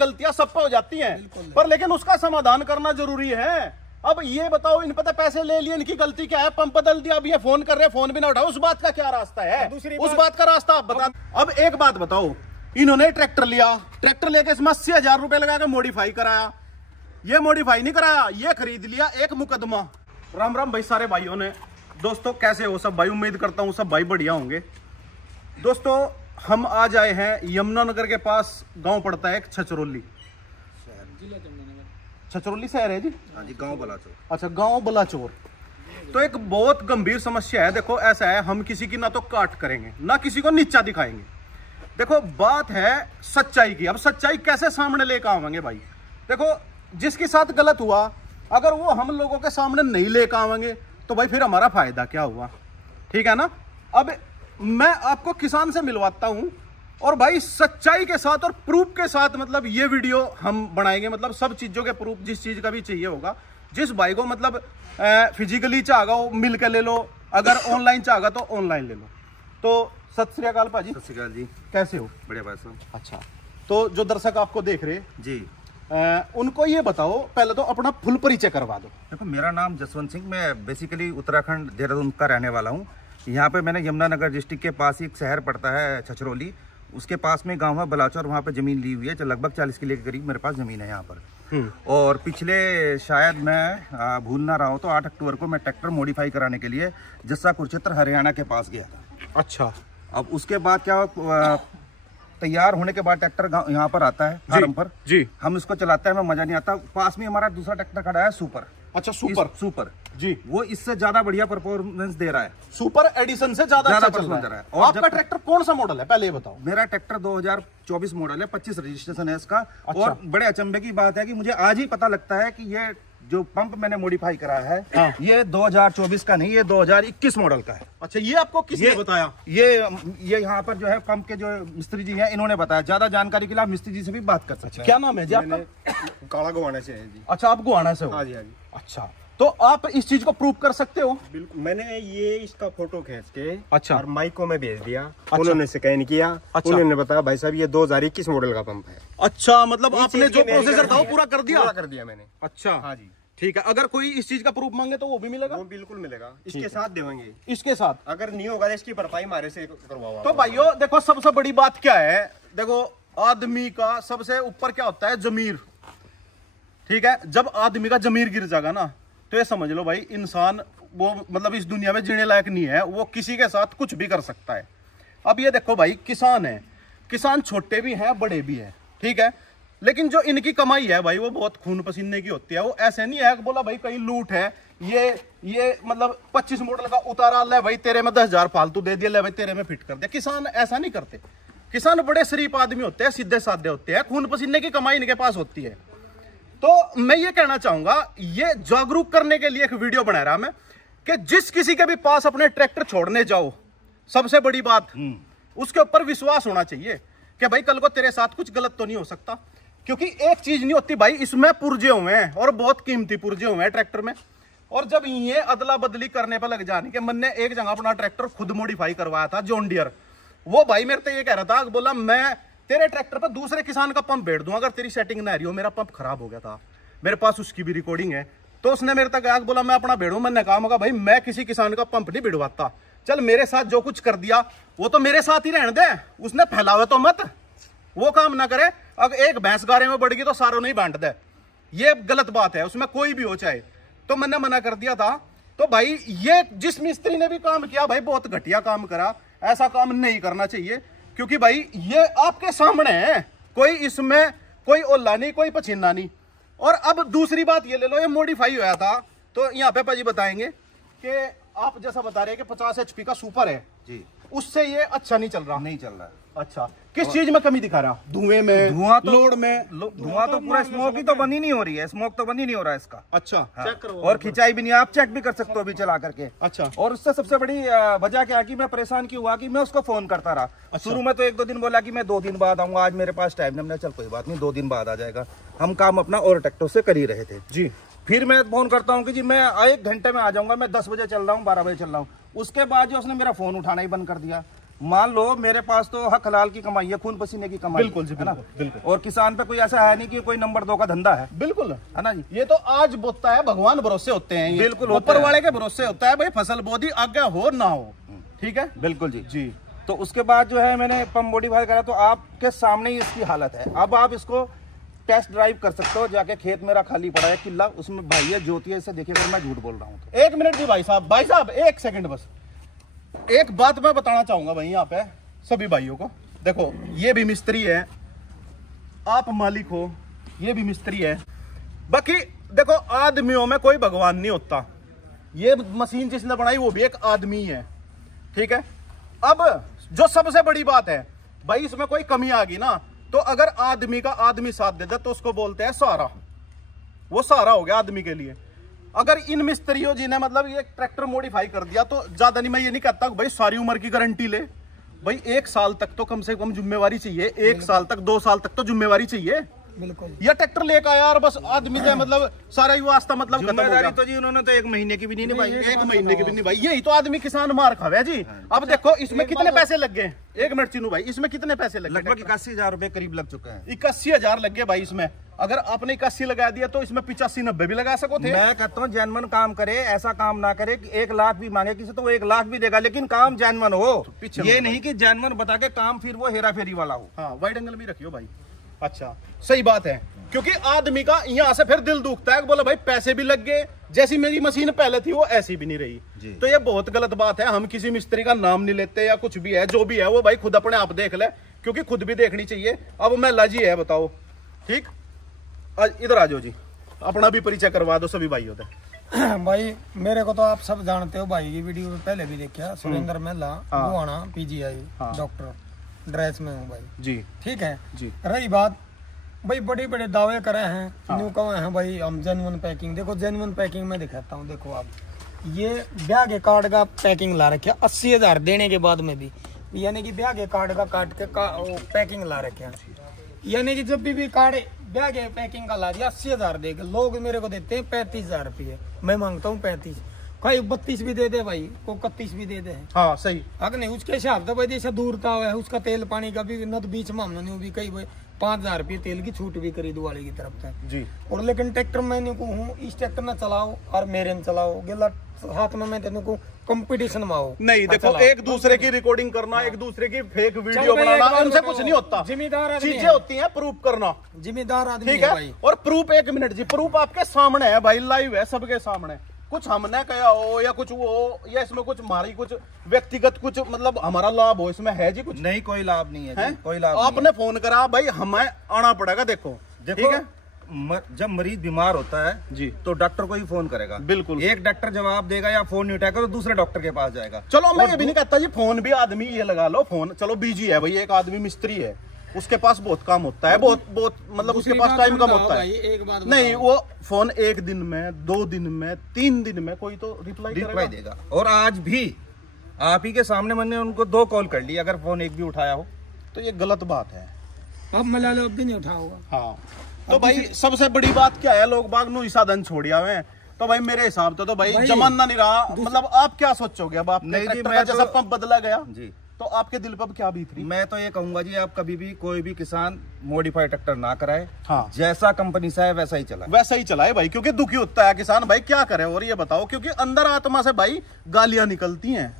गलतियां सब पे हो जाती हैं, पर लेकिन उसका समाधान करना जरूरी है। अब ये बताओ, इन पता पैसे ले लिए, इनकी गलती क्या है? पंप बदल दिया, अब ये फोन कर रहे, फोन भी ना उठाओ, उस बात का क्या रास्ता है? उस बात का रास्ता आप बता। अब एक बात बताओ, इन्होंने ट्रैक्टर लिया, ट्रैक्टर लेके इसमें 80,000 रुपए लगा के मॉडिफाई कराया। ये मॉडिफाई नहीं कराया, ये खरीद लिया एक मुकदमा। राम राम भाई सारे भाइयों ने। दोस्तों कैसे हो सब भाई? उम्मीद करता हूँ सब भाई बढ़िया होंगे। दोस्तों हम आज आए हैं यमुनानगर के पास, गांव पड़ता है एक छछरौली, छछरौली शहर है जी। हाँ जी, गांव बलाचौर। अच्छा, गांव बलाचौर। तो एक बहुत गंभीर समस्या है। देखो ऐसा है, हम किसी की ना तो काट करेंगे ना किसी को नीचा दिखाएंगे। देखो बात है सच्चाई की। अब सच्चाई कैसे सामने लेकर आवेंगे भाई? देखो जिसके साथ गलत हुआ, अगर वो हम लोगों के सामने नहीं लेकर आवेंगे तो भाई फिर हमारा फायदा क्या हुआ? ठीक है ना। अब मैं आपको किसान से मिलवाता हूं और भाई सच्चाई के साथ और प्रूफ के साथ, मतलब ये वीडियो हम बनाएंगे, मतलब सब चीजों के प्रूफ, जिस चीज का भी चाहिए होगा। जिस भाई को मतलब फिजिकली चाहेगा वो मिल के ले लो, अगर ऑनलाइन चाहेगा तो ऑनलाइन ले लो। तो सत श्री अकाल भाजी। सत श्री अकाल जी। कैसे हो? बढ़िया भाई साहब। अच्छा, तो जो दर्शक आपको देख रहे जी, उनको ये बताओ, पहले तो अपना फुल परिचय करवा दो। देखो मेरा नाम जसवंत सिंह, मैं बेसिकली उत्तराखंड देहरादून का रहने वाला हूँ। यहाँ पे मैंने यमुनानगर डिस्ट्रिक्ट के पास ही एक शहर पड़ता है छछरौली, उसके पास में गांव है बलाचौर, वहाँ पे जमीन ली हुई है। लगभग 40 किले के करीब मेरे पास जमीन है यहाँ पर। और पिछले शायद मैं भूल ना रहा हूँ तो 8 अक्टूबर को मैं ट्रैक्टर मॉडिफाई कराने के लिए जस्सा कुरुक्षेत्र हरियाणा के पास गया था। अच्छा, अब उसके बाद क्या, तैयार होने के बाद ट्रैक्टर यहाँ पर आता है फार्म पर जी, हम इसको चलाते हैं, हमें मजा नहीं आता। पास में हमारा दूसरा ट्रैक्टर खड़ा है सुपर। अच्छा, सुपर जी, वो इससे ज्यादा बढ़िया परफॉर्मेंस दे रहा है, सुपर एडिशन से ज्यादा अच्छा चल रहा है। और आपका ट्रैक्टर कौन सा मॉडल है पहले ये बताओ? मेरा ट्रैक्टर 2024 मॉडल है, 25 रजिस्ट्रेशन है इसका। अच्छा। और बड़े अचंभे की बात है कि मुझे आज ही पता लगता है कि ये जो पंप मैंने मॉडिफाई कराया है, हाँ। ये 2024 का नहीं, ये 2021 मॉडल का है। अच्छा, ये आपको किसने बताया? ये यहाँ पर जो है पंप के जो मिस्त्री जी हैं इन्होंने बताया। ज्यादा जानकारी के लिए आप मिस्त्री जी से भी बात कर सकते हैं। क्या नाम है जी आपका? काला गोवाना से है जी। अच्छा, आप गोवाना से हो? हाँ जी, हाँ जी। अच्छा, तो आप इस चीज को प्रूव कर सकते हो? बिल्कुल, मैंने ये इसका फोटो खींच के अच्छा और माइक को मैं भेज दिया। अच्छा। उन्होंने स्कैन किया। अच्छा। उन्होंने बताया भाई साहब ये 2021 मॉडल का पंप है। अच्छा, मतलब आपने जो प्रोसेसर था वो पूरा कर दिया? पूरा कर दिया मैंने। अच्छा, हाँ जी, ठीक है। अगर कोई इस चीज का प्रूफ मांगे तो वो भी मिलेगा? वो बिल्कुल मिलेगा, इसके साथ देंगे। इसके साथ अगर नहीं होगा इसकी भरपाई हमारे से करवाओ। तो भाइयों देखो, सबसे बड़ी बात क्या है? देखो आदमी का सबसे ऊपर क्या होता है? जमीर। ठीक है, जब आदमी का जमीर गिर जाएगा ना तो ये समझ लो भाई इंसान वो मतलब इस दुनिया में जीने लायक नहीं है, वो किसी के साथ कुछ भी कर सकता है। अब ये देखो भाई, किसान है, किसान छोटे भी हैं बड़े भी हैं, ठीक है, लेकिन जो इनकी कमाई है भाई वो बहुत खून पसीने की होती है। वो ऐसे नहीं है कि बोला भाई कहीं लूट है, ये मतलब 25 मॉडल का उतारा, ले भाई तेरे में 10,000 फालतू दे दिया, ले भाई तेरे में फिट कर दिया। किसान ऐसा नहीं करते। किसान बड़े शरीफ आदमी होते हैं, सीधे साधे होते हैं, खून पसीने की कमाई इनके पास होती है। तो मैं ये कहना चाहूंगा, ये जागरूक करने के लिए एक वीडियो बना रहा मैं कि जिस किसी के भी पास अपने ट्रैक्टर छोड़ने जाओ, सबसे बड़ी बात उसके ऊपर विश्वास होना चाहिए कि भाई कल को तेरे साथ कुछ गलत तो नहीं हो सकता। क्योंकि एक चीज नहीं होती भाई, इसमें पुर्जे हुए हैं और बहुत कीमती पुर्जे हुए हैं ट्रैक्टर में। और जब ये अदला बदली करने पर लग जाने के, मैंने एक जगह अपना ट्रैक्टर खुद मॉडिफाई करवाया था, जॉन डियर। वो भाई मेरे तो ये कह रहा था, बोला मैं तेरे ट्रैक्टर पर दूसरे किसान का पंप बैठ दूं अगर तेरी सेटिंग ना रही हो। मेरा पंप खराब हो गया था, मेरे पास उसकी भी रिकॉर्डिंग है। तो उसने मेरे तक आके बोला मैं अपना बेड़ू। मैंने कहा होगा भाई मैं किसी किसान का पंप नहीं बिड़वाता, चल मेरे साथ जो कुछ कर दिया वो तो मेरे साथ ही रहने दे, उसने फैलावे तो मत, वो काम ना करे। अब एक भैंस गारे में बढ़ गई तो सारों नहीं बांट दे, ये गलत बात है, उसमें कोई भी हो चाहे। तो मैंने मना कर दिया था। तो भाई ये जिस मिस्त्री ने भी काम किया भाई बहुत घटिया काम करा, ऐसा काम नहीं करना चाहिए। क्योंकि भाई ये आपके सामने है, कोई इसमें कोई ओला नहीं, कोई पसीना नहीं। और अब दूसरी बात ये ले लो, ये मॉडिफाई हुआ था तो यहाँ पे भाजी बताएंगे कि आप जैसा बता रहे हैं कि 50 HP का सुपर है जी, उससे ये अच्छा नहीं चल रहा। नहीं चल रहा है। अच्छा, किस चीज में कमी दिखा रहा? धुएं में, धुआं तो, लोड में? धुआं तो पूरा स्मोक ही तो बंद ही नहीं हो रही है, स्मोक तो बंद ही नहीं हो रहा है इसका। अच्छा, हाँ। चेक करो। और खिंचाई भी नहीं, आप चेक भी कर सकते हो अभी चला करके। अच्छा, और उससे सबसे बड़ी वजह क्या है कि मैं परेशान क्यों हुआ कि मैं उसको फोन करता रहा। अच्छा। शुरू में तो 1-2 दिन बोला कि मैं 2 दिन बाद आऊंगा, आज मेरे पास टाइम नहीं। हमने चल कोई बात नहीं, 2 दिन बाद आ जाएगा। हम काम अपना और ट्रैक्टर से कर ही रहे थे जी। फिर मैं फोन करता हूँ कि जी मैं 1 घंटे में आ जाऊंगा, मैं 10 बजे चल रहा हूँ, 12 बजे चल रहा हूँ। उसके बाद जो उसने मेरा फोन उठाना ही बंद कर दिया। मान लो मेरे पास तो हक हलाल की कमाई है, खून पसीने की कमाई। बिल्कुल जी, है ना? बिल्कुल। और किसान पे कोई ऐसा है नहीं कि कोई नंबर 2 का धंधा है। बिल्कुल है ना जी। ये तो आज बोता है, भगवान भरोसे होते हैं, बिल्कुल ऊपर वाले के भरोसे होता है भाई, फसल बोदी आगे हो ना हो। ठीक है, बिल्कुल जी। जी। तो उसके बाद जो है मैंने पंप मॉडिफाई करा, तो आपके सामने ही इसकी हालत है। अब आप इसको टेस्ट ड्राइव कर सकते हो जाके। खेत मेरा खाली पड़ा है किला, उसमें भाई है ज्योति है, इसे देखिए अगर मैं झूठ बोल रहा हूँ तो। 1 मिनट जी भाई साहब 1 सेकंड बस। एक बात मैं बताना चाहूंगा भाई यहाँ पे सभी भाइयों को, देखो ये भी मिस्त्री है, आप मालिक हो, ये भी मिस्त्री है। बाकी देखो आदमियों में कोई भगवान नहीं होता, ये मशीन जिसने बनाई वो भी एक आदमी है। ठीक है, अब जो सबसे बड़ी बात है भाई, इसमें कोई कमी आ गई ना, तो अगर आदमी का आदमी साथ दे दे तो उसको बोलते हैं सहारा, वो सहारा हो गया आदमी के लिए। अगर इन मिस्त्रियों जी ने मतलब ये ट्रैक्टर मॉडिफाई कर दिया, तो ज्यादा नहीं, मैं ये नहीं कहता भाई सारी उम्र की गारंटी ले भाई, 1 साल तक तो कम से कम जिम्मेवारी चाहिए, 1 साल तक 2 साल तक तो जिम्मेवारी चाहिए। बिल्कुल। ये ट्रैक्टर लेकर आया और बस आदमी का मतलब सारा ही वास्ता मतलब खत्म हो जिम्मेदारी गया। तो जी उन्होंने तो 1 महीने की भी नहीं निभाई। 1 महीने की भी नहीं भाई, यही तो आदमी किसान मार खावे जी। अब देखो इसमें कितने पैसे लग गए, 1 मिनट चीनू भाई, इसमें कितने पैसे लग गए? लगभग 81,000 रुपए करीब लग चुके हैं। 81,000 लग गए भाई इसमें। अगर आपने 81 लगा दिया तो इसमें 85-90 भी लगा सको थे। मैं कहता हूँ जेन्युइन काम करे, ऐसा काम ना करे कि 1 लाख भी मांगे किसी तो वो 1 लाख भी देगा, लेकिन काम जेन्युइन हो। पीछे ये नहीं कि जेन्युइन बता के काम फिर वो हेरा फेरी वाला हो। हाँ, वाइड एंगल भी रखियो भाई। अच्छा, सही बात है, क्योंकि आदमी का यहाँ से फिर दिल दुखता है, बोला भाई पैसे भी लग गए, जैसी मेरी मशीन पहले थी वो ऐसी भी नहीं रही। तो ये बहुत गलत बात है। हम किसी मिस्त्री का नाम नहीं लेते या कुछ भी है, जो भी है वो भाई खुद अपने आप देख ले, क्योंकि खुद भी देखनी चाहिए। अब महिला जी है, बताओ, ठीक, इधर आ जाओ जी, अपना भी परिचय करवा दो सभी भाइयों से। भाई मेरे को तो आप सब जानते हो, भाई की वीडियो पहले भी देखा, सुरेंद्र मेला, बुआना, पीजीआई डॉक्टर, ड्रेस में हूँ भाई जी। ठीक है जी। रही बात भाई, बड़े बड़े दावे करे हैं, न्यू कहे हैं भाई हम जेन्युइन पैकिंग। देखो जेन्युइन पैकिंग में दिखाता हूँ, देखो आप ये ब्याह के कार्ड का पैकिंग ला रखे 80,000 देने के बाद में भी, यानी कि ब्याह के कार्ड का काट के पैकिंग ला रखे हैं, यानी कि जब भी कार्ड ब्याह के पैकिंग का ला दिया 80,000 दे के, लोग मेरे को देते हैं 35,000 रुपये, मैं मांगता हूँ 35, कोई 32 भी दे दे भाई, को 31 भी दे दे। हाँ सही, अगर नहीं उसके हिसाब से भाई जैसे दूरता है उसका तेल पानी का भी न, तो बीच में हमने भी कई 5,000 रुपये तेल की छूट भी करी वाले की तरफ से जी। और लेकिन ट्रैक्टर मैंने को हूँ, इस ट्रैक्टर में चलाओ और मेरे में चलाओ, गेला हाथ में मैं तेने को कंपटीशन में आओ नहीं। देखो एक दूसरे की रिकॉर्डिंग करना, एक दूसरे की फेक वीडियो बनाना, उनसे कुछ नहीं होता। जिम्मेदार चीजें होती हैं प्रूफ करना, जिम्मेदार आदमी ठीक है है भाई। और प्रूफ 1 मिनट जी, प्रूफ आपके सामने है भाई, लाइव है सबके सामने। कुछ हमने कहा हो या कुछ वो हो, या इसमें कुछ हमारी कुछ व्यक्तिगत कुछ मतलब हमारा लाभ हो इसमें है जी? कुछ नहीं, कोई लाभ नहीं है, है? कोई लाभ आपने नहीं फोन करा भाई, हमें आना पड़ेगा। देखो ठीक है, जब मरीज बीमार होता है जी तो डॉक्टर को ही फोन करेगा। बिल्कुल। एक डॉक्टर जवाब देगा या फोन नहीं उठाएगा तो दूसरे डॉक्टर के पास जाएगा। चलो मैं ये भी नहीं कहता जी फोन भी आदमी ये लगा लो, फोन चलो बिजी है भाई, एक आदमी मिस्त्री है, उसके पास बहुत काम होता है, बहुत मतलब उसके पास टाइम कम होता है। एक बात नहीं, वो फोन 1 दिन में, 2 दिन में, 3 दिन में कोई तो रिप्लाई देगा। और आज भी आप ही के सामने मैंने उनको 2 कॉल कर ली, अगर फोन एक भी उठाया हो तो ये गलत बात है। अब मिला लो, अब भी नहीं उठा होगा। हाँ, तो भाई सबसे बड़ी बात क्या है, लोग बाग नु साधन छोड़िया हुए, तो भाई मेरे हिसाब से तो भाई जमाना नहीं रहा। मतलब आप क्या सोचोगे अब? आप नहीं जी, मैं जैसा पंप बदला गया जी, तो आपके दिल पर क्या बीत रही? मैं तो ये कहूंगा जी, आप कभी भी कोई भी किसान मॉडिफाइड ट्रैक्टर ना कराए। हाँ, जैसा कंपनी से है वैसा ही चलाए, वैसा ही चलाए भाई, क्योंकि दुखी होता है किसान भाई, क्या करे। और ये बताओ, क्योंकि अंदर आत्मा से भाई गालियां निकलती हैं।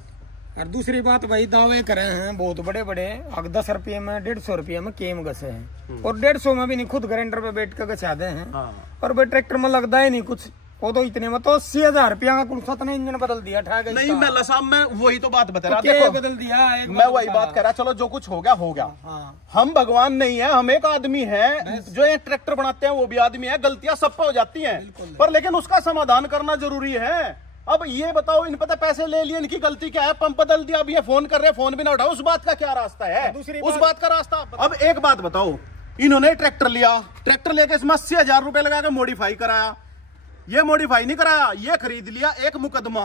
और दूसरी बात भाई, दावे करे हैं बहुत बड़े बड़े, अगर 10 रुपये में 150 रुपये में केम घसे हैं, और 150 में भी नहीं, खुद ग्राइंडर पे बैठ के घसा दे हैं। और भाई ट्रैक्टर में लगता है नहीं कुछ, वो तो इतने में तो 80,000 रुपया का कुल 7 इंजन बदल दिया, नहीं मैं लसाम में वही तो बात बता रहा, देखो बदल दिया। मैं वही बात कर रहा, चलो जो कुछ हो गया हो गया। हम भगवान नहीं है, हम एक आदमी है, जो ये ट्रैक्टर बनाते हैं वो भी आदमी है, गलतियां सब पे हो जाती हैं, पर लेकिन उसका समाधान करना जरूरी है। अब ये बताओ, इन पता पैसे ले लिए, इनकी गलती क्या है? पंप बदल दिया, अब ये फोन कर रहे, फोन भी ना उठाओ, उस बात का क्या रास्ता है? उस बात का रास्ता। अब एक बात बताओ, इन्होंने ट्रैक्टर लिया, ट्रैक्टर लेके इसमें 80,000 रुपए लगा के मॉडिफाई कराया, ये मॉडिफाई नहीं कराया, ये खरीद लिया एक मुकदमा,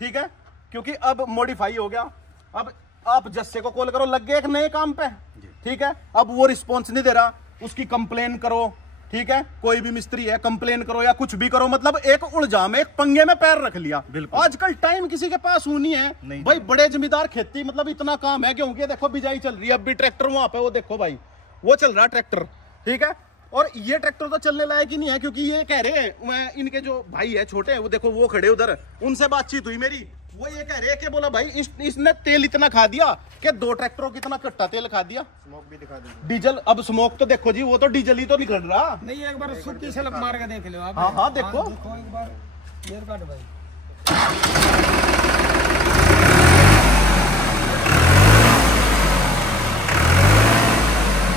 ठीक है, क्योंकि अब मॉडिफाई हो गया। अब आप जस्से को कॉल करो, लग गए एक नए काम पे, ठीक है, अब वो रिस्पॉन्स नहीं दे रहा, उसकी कंप्लेन करो, ठीक है, कोई भी मिस्त्री है, कंप्लेन करो या कुछ भी करो, मतलब एक उलझा में, एक पंगे में पैर रख लिया। आजकल टाइम किसी के पास नहीं है भाई। बड़े जमींदार खेती मतलब इतना काम है, क्योंकि देखो बिजाई चल रही है, अब भी ट्रैक्टर वहां पे वो देखो भाई, वो चल रहा ट्रैक्टर, ठीक है। और ये ट्रैक्टर तो चलने लायक ही नहीं है, क्योंकि ये कह रहे हैं, मैं इनके जो भाई है छोटे, वो देखो वो खड़े उधर, उनसे बातचीत हुई मेरी, वो ये कह रहे हैं कि बोला भाई इसने तेल इतना खा दिया कि 2 ट्रैक्टरों कितना कट्टा तेल खा दिया। स्मोक भी दिखा दी, डीजल, अब स्मोक तो देखो जी, वो तो डीजल ही तो निकल रहा नहीं। एक बार सूखी स्लप मार के देख लो आप। हाँ देखो एक बार क्लियर कट भाई।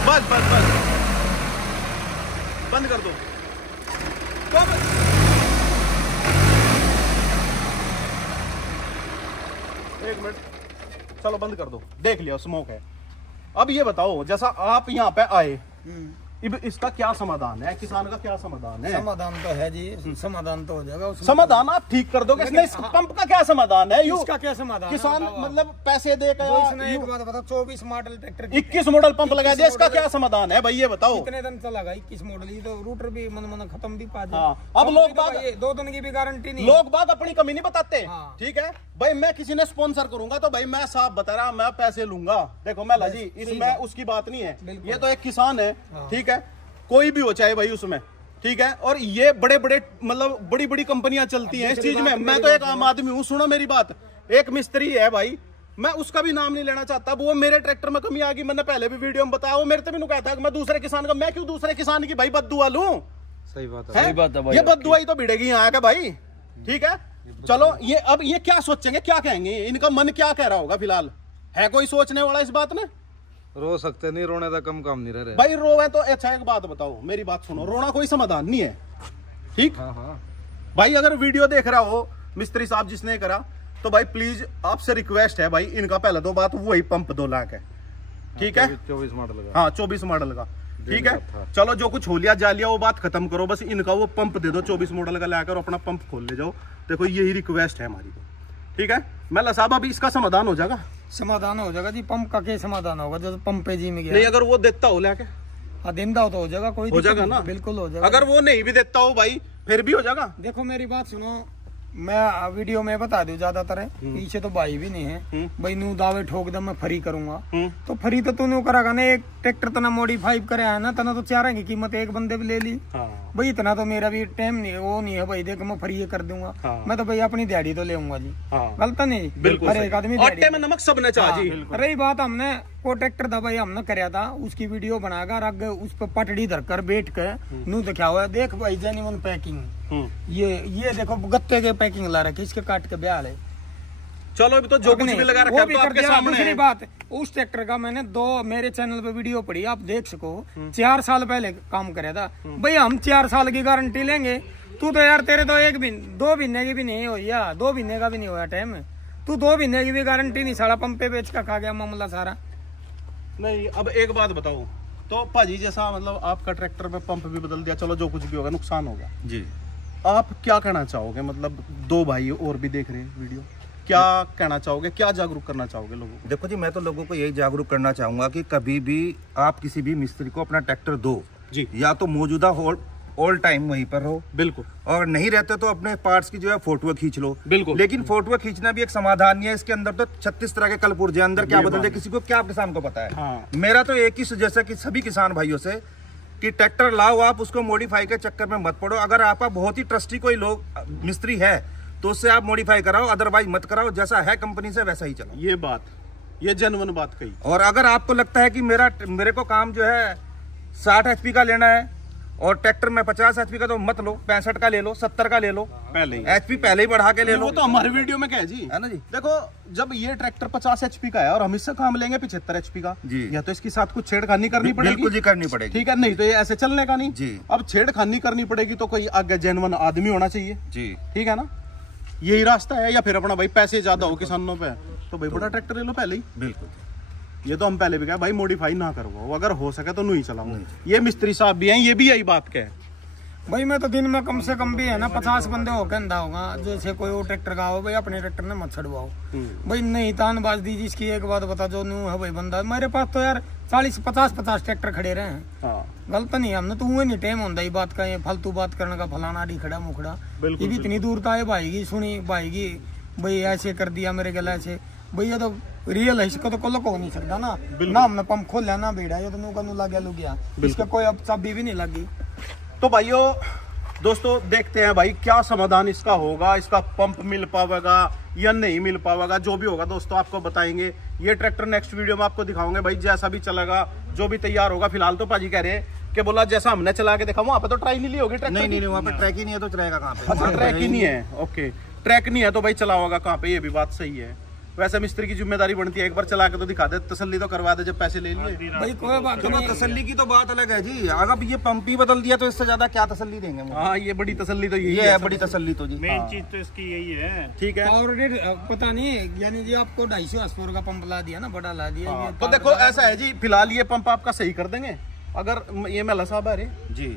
बस बस बस बंद कर दो। एक मिनट, चलो बंद कर दो, देख लिया स्मोक है। अब ये बताओ, जैसा आप यहाँ पे आए, अब इसका क्या समाधान है, किसान का क्या समाधान है? समाधान तो है जी, समाधान तो हो जाएगा उसमें। समाधान आप ठीक कर दोगे, इसमें इस पंप का क्या समाधान है? इसका क्या समाधान है? किसान मतलब पैसे देकर एक बात बताओ, 24 मॉडल ट्रैक्टर 21 मॉडल पंप लगा दिया, इसका क्या समाधान है भाई, ये बताओ। कितने दिन चला 21 मॉडल, ये तो रूटर भी मन खत्म भी पा हाँ, अब लोग बात 2 दिन की भी गारंटी नहीं, लोग बात अपनी कमी नहीं बताते। हाँ। ठीक है भाई, मैं किसी ने स्पॉन्सर करूंगा तो भाई मैं साफ बता रहा, मैं पैसे लूंगा। देखो मैं लाजी, इसमें उसकी बात नहीं है, ये तो एक किसान है, ठीक है, कोई भी हो चाहे भाई उसमें, ठीक है। और ये बड़े बड़े मतलब बड़ी बड़ी कंपनियां चलती हैं इस चीज में, मैं तो एक आम आदमी हूँ। सुनो मेरी बात, एक मिस्त्री है भाई, मैं उसका भी नाम नहीं लेना चाहता, वो मेरे ट्रैक्टर में कमी आ गई, मैंने पहले भी वीडियो में बताया, वो मेरे से भी कहता है मैं दूसरे किसान का, मैं क्यों दूसरे किसान की भाई बददुआ लूं? सही बात है, सही बात है भाई, ये बददुआई तो भिड़ेगी यहाँ का भाई, ठीक है। चलो ये अब ये क्या सोचेंगे, क्या कहेंगे, इनका मन क्या कह रहा होगा फिलहाल? है कोई सोचने वाला इस बात में? रो सकते नहीं, रोने का कम काम नहीं रहे भाई। रोवे तो अच्छा, एक बात बताओ, मेरी बात सुनो, रोना कोई समाधान नहीं है, ठीक? हाँ। भाई अगर वीडियो देख रहा हो मिस्त्री साहब जिसने करा, तो भाई प्लीज आपसे रिक्वेस्ट है भाई, इनका पहले तो बात वही पंप 2 लाख है, ठीक है, 24 मॉडल का। हाँ 24 मॉडल का, ठीक है। चलो जो कुछ हो लिया जा लिया, वो बात खत्म करो, बस इनका वो पंप दे दो 24 मॉडल का, लाकर अपना पंप खोल ले जाओ। देखो यही रिक्वेस्ट है हमारी, ठीक है। मैं साहब अभी इसका समाधान हो जाएगा, समाधान हो जाएगा जी। पंप का क्या समाधान होगा, जो पंप पे जी में गया नहीं, अगर वो देता हो लाके, हाँ देता हो तो हो जाएगा, कोई हो जाएगा ना, बिल्कुल हो जाएगा। अगर वो नहीं भी देता हो भाई, फिर भी हो जाएगा। देखो मेरी बात सुनो, मैं वीडियो में बता दूं, ज्यादातर है पीछे तो भाई भी नहीं है भाई, नू दावे ठोक दे मैं फ्री करूंगा, तो फ्री तो तू करेगा ना। एक ट्रैक्टर तना मॉडिफाई करे है ना, तना तो 4 की कीमत एक बंदे भी ले ली भाई, इतना तो मेरा भी टाइम नहीं है, वो नहीं है भाई, देख मैं फ्री ये कर दूंगा, मैं तो भाई अपनी दिहाड़ी तो ले आऊंगा जी, गलत नहीं, बिल्कुल हर एक आदमी आटे में नमक सबने चाहिए। रही बात, हमने वो ट्रैक्टर था भाई, हमने कराया था, उसकी वीडियो बनाकर आगे उस पर पटड़ी धरकर बैठ के नू दिखा हुआ है, देख भाई जेन्युइन पैकिंग, ये देखो गत्ते के पैकिंग ला रखे, इसके काट के ब्याह है। चलो अभी तो जो कुछ भी लगा रखा है तो आपके सामने है। दूसरी बात, उस ट्रैक्टर का मैंने 2 मेरे चैनल पे वीडियो पड़ी, आप देख सको, 4 साल पहले काम कराया था भाई। हम 4 साल की गारंटी लेंगे, तू तो यार तेरे तो 2 महीने की भी नहीं हुई, 2 महीने का भी नहीं हुआ टाइम, तू 2 महीने की भी गारंटी नहीं, सारा पंपे बेच का खा गया मामला सारा। नहीं अब एक बात बताओ, तो भाजी जैसा मतलब आपका ट्रैक्टर में पंप भी बदल दिया, चलो जो कुछ भी होगा नुकसान होगा जी, आप क्या कहना चाहोगे? मतलब 2 भाई और भी देख रहे हैं वीडियो, क्या कहना चाहोगे, क्या जागरूक करना चाहोगे लोगों को? देखो जी, मैं तो लोगों को यही जागरूक करना चाहूंगा कि कभी भी आप किसी भी मिस्त्री को अपना ट्रैक्टर दो जी, या तो मौजूदा ऑल टाइम वहीं पर रहो, बिल्कुल, और नहीं रहते तो अपने पार्ट्स की जो है फोटो खींच लो, बिल्कुल। लेकिन फोटो खींचना भी एक समाधान नहीं है, इसके अंदर तो 36 तरह के कलपुर्जे, अंदर क्या बदल जाए किसी को क्या किसान को पता है। हाँ। मेरा तो एक ही सजेशन कि सभी किसान भाइयों से कि ट्रैक्टर लाओ, आप उसको मॉडिफाई के चक्कर में मत पड़ो। अगर आपका बहुत ही ट्रस्टी कोई लोग मिस्त्री है तो उससे आप मॉडिफाई कराओ, अदरवाइज मत कराओ, जैसा है कंपनी से वैसा ही चलो। ये बात, ये जेन्युइन बात कही। और अगर आपको लगता है कि मेरे को काम जो है 60 HP का लेना है और ट्रैक्टर में 50 HP का, तो मत लो, 65 का ले लो, 70 का ले लो, पहले ही HP पहले ही बढ़ा के ले लो। वो तो हमारे वीडियो में क्या है जी, है ना जी। देखो जब ये ट्रैक्टर 50 HP का है और हम इससे काम लेंगे 75 HP का जी, या तो इसके साथ कुछ छेड़खानी करनी पड़ेगी, बिल्कुल जी करनी पड़ेगी, ठीक है, नहीं तो ये ऐसे चलने का नहीं जी। अब छेड़खानी करनी पड़ेगी तो कोई आगे जेन्युइन आदमी होना चाहिए जी, ठीक है ना, यही रास्ता है। या फिर अपना भाई पैसे ज्यादा हो किसानों पे तो भाई बड़ा ट्रैक्टर ले लो पहले ही, बिल्कुल। ये तो हम पहले भी कहा भाई मॉडिफाई ना करवाओ, अगर हो सके तो नहीं चलाओ। ये मिस्त्री साहब भी हैं, ये भी यही बात कहे। भाई मैं तो दिन में कम से कम भी है ना 50 बंदे हो कहता होगा। जैसे कोई वो ट्रैक्टर का हो भाई अपने ट्रैक्टर ने मत छड़वाओ भाई, नहीं तान बाज दीजिए। इसकी एक बात बता, जो न्यू है भाई बंदा मेरे पास तो यार 40-50 ट्रैक्टर खड़े रहे हैं। हाँ। गलत नहीं, हमने तो नहीं टाइम होता ही बात का, ये फालतू बात करने का, फलाना आड़ी खड़ा मुखड़ा। ये भी इतनी दूर था भाई की सुनी, भाई की भाई ऐसे कर दिया मेरे गला ऐसे, भैया तो रियल है, इसको तो कोई हो नहीं सकता ना। ना हमने पंप खोल ना बेड़ा, ये तो नुका नु लग गया, इसका कोई अब चाबी भी नहीं लगी। तो भाइयों दोस्तों देखते हैं भाई क्या समाधान इसका होगा, इसका पंप मिल पाएगा या नहीं मिल पाएगा। जो भी होगा दोस्तों आपको बताएंगे। ये ट्रैक्टर नेक्स्ट वीडियो में आपको दिखाऊंगे भाई, जैसा भी चलेगा, जो भी तैयार होगा। फिलहाल तो पाजी कह रहे हैं कि बोला जैसा हमने चला के देखा, वहाँ पे तो ट्राई नहीं ली होगी ट्रैक्टर। नहीं वहाँ पे ट्रैक ही नहीं है, तो चलाएगा कहाँ पे? अच्छा ट्रैक ही नहीं है, ओके ट्रैक नहीं है तो भाई चला होगा कहाँ पे, ये भी बात सही है। वैसे मिस्त्री की जिम्मेदारी बनती है एक बार चला के तो दिखा दे, तसल्ली तो करवा दे जब पैसे ले लिए भाई। कोई बात चलो तसल्ली की तो बात अलग है जी, अगर ये पंप ही बदल दिया तो इससे ज्यादा क्या तसल्ली देंगे? हाँ ये बड़ी तसल्ली तो यही ये है बड़ी तसल्ली तो जी। मेन चीज तो इसकी यही है। ठीक है। और पता नहीं, यानी जी आपको 250 हॉर्सपावर का पंप ला दिया ना, बड़ा ला दिया। ये तो देखो ऐसा है जी, फिलहाल ये पंप आपका सही कर देंगे। अगर ये मेला साहब है जी,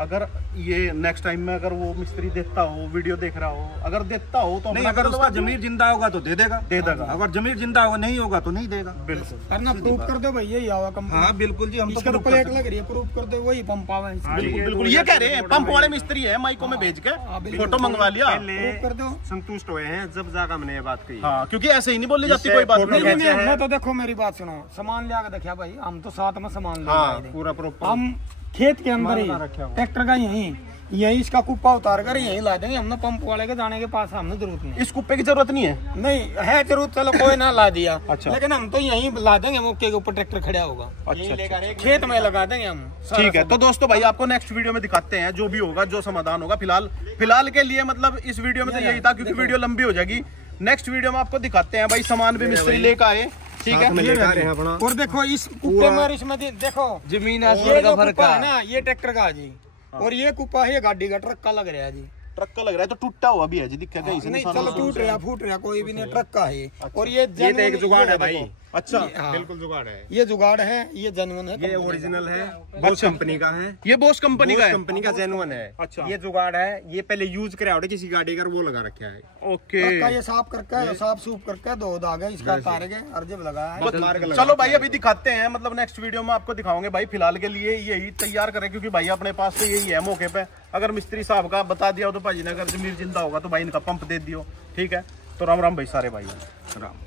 अगर ये नेक्स्ट टाइम में अगर वो मिस्त्री देखता हो, वीडियो देख रहा हो, अगर देखता हो तो नहीं, अगर उसका जमीर जिंदा होगा तो दे देगा, अगर जमीर जिंदा होगा नहीं होगा तो नहीं देगा। बिल्कुल करना प्रूफ कर दो भाई, यही आवा कंपनी। हाँ बिल्कुल जी, हम इसका तो प्लेट लग रही है, प्रूफ कर दो वही पंप आवा। बिल्कुल बिल्कुल ये कह रहे हैं पंप वाले मिस्त्री है, माइको में भेज के फोटो मंगवा लिया, प्रूफ कर दो। संतुष्ट हुए हैं जब जाकर हमने ये बात कही। हाँ क्योंकि ऐसे ही नहीं बोली जाती कोई बात नहीं। मैं तो देखो मेरी बात सुनो, सामान लिया के देखा भाई, हम तो साथ में सामान ले पूरा प्रॉपर हम खेत के अंदर ही ट्रैक्टर का यही इसका कुप्पा उतार कर यही ला देंगे। हमने पंप वाले के जाने के पास हमने जरूरत नहीं, इस कुप्पे की जरूरत नहीं है। नहीं है जरूरत, चलो कोई ना ला दिया। अच्छा। लेकिन हम तो यहीं ला देंगे, मौके के ऊपर ट्रैक्टर खड़ा होगा, अच्छा खेत में लगा देंगे हम। ठीक है। तो दोस्तों भाई आपको नेक्स्ट वीडियो में दिखाते हैं जो भी होगा, जो समाधान होगा। फिलहाल के लिए मतलब इस वीडियो में तो यही था, क्योंकि वीडियो लंबी हो जाएगी। नेक्स्ट वीडियो में आपको दिखाते हैं भाई, सामान भी मिस्त्री लेकर आए। ठीक है। और देखो इस कुप्पे में, इसमें देखो जमीन ये आसमान जो का फर्क कुप्पा है ना, ये ट्रैक्टर का जी, और ये कुप्पा है गाड़ी का, ट्रक का लग रहा है जी। ट्रक का लग रहा है तो टूटा हुआ भी है जी, दिखेगा इसे नहीं निशान चलो वैसे। टूट रहा फूट रहा कोई भी नहीं, ट्रक का है। और ये ये तो एक जुगाड़ है भाई। अच्छा बिल्कुल जुगाड़ है, ये जुगाड़ है, ये जेन्युइन है, ये ओरिजिनल है, बोस कंपनी का है, ये बोस कंपनी का है। कंपनी का जेन्युइन है। अच्छा। ये जुगाड़ है, ये पहले यूज कराया होगा किसी गाड़ी का, वो लगा रखा है। ओके ट्रक का ये साफ करके, साफ सूफ करके दो धागे इसका तार के अर्जब लगाया है। चलो भाई अभी दिखाते हैं, मतलब नेक्स्ट वीडियो में आपको दिखाओगे भाई। फिलहाल के लिए यही तैयार करें, क्योंकि भाई अपने पास तो यही है मौके पे। अगर मिस्त्री साहब का बता दिया हो तो भाई ने, अगर जमीर जिंदा होगा तो भाई इनका पंप दे दियो। ठीक है। तो राम राम भाई सारे भाई, राम।